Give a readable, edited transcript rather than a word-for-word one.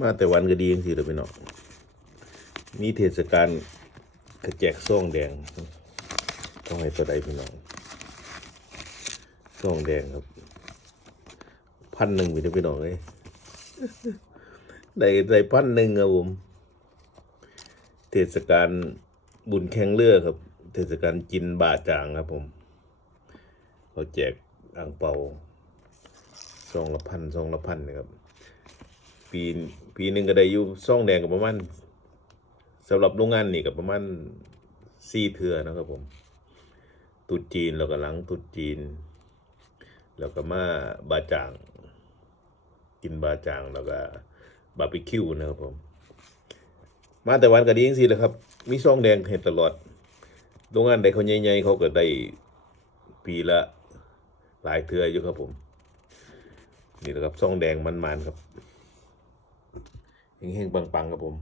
มาแต่วันก็ดีจริงๆเลยพี่น้องมีเทศกาลกระแจกซ่องแดงต้องให้ตัวใดพี่น้องซ่องแดงครับ1,000มีนะพี่น้องเลยได้1,000ครับผมเทศกาลบุญแข่งเรือครับเทศกาลกินบาจางครับผมเขาแจกอ่างเปา2,000นะครับปีหนึ่งก็ได้อยู่ซ่องแดงกับประมาณสำหรับโรงงานนี่กับประมาณ4 เทื่อนะครับผมตุดจีนแล้วก็หลังตุดจีนแล้วก็มาบาจางกินบาจางแล้วก็บาร์บีคิวนะครับผมมาแต่วันก็ดีจริงๆเลยครับมีซ่องแดงเห็นตลอดโรงงานใดเขาใหญ่ๆเขาก็ได้ปีละหลายเทื่ออยู่ครับผมนี่แหละครับซ่องแดงมันๆครับเฮงๆปังๆครับผม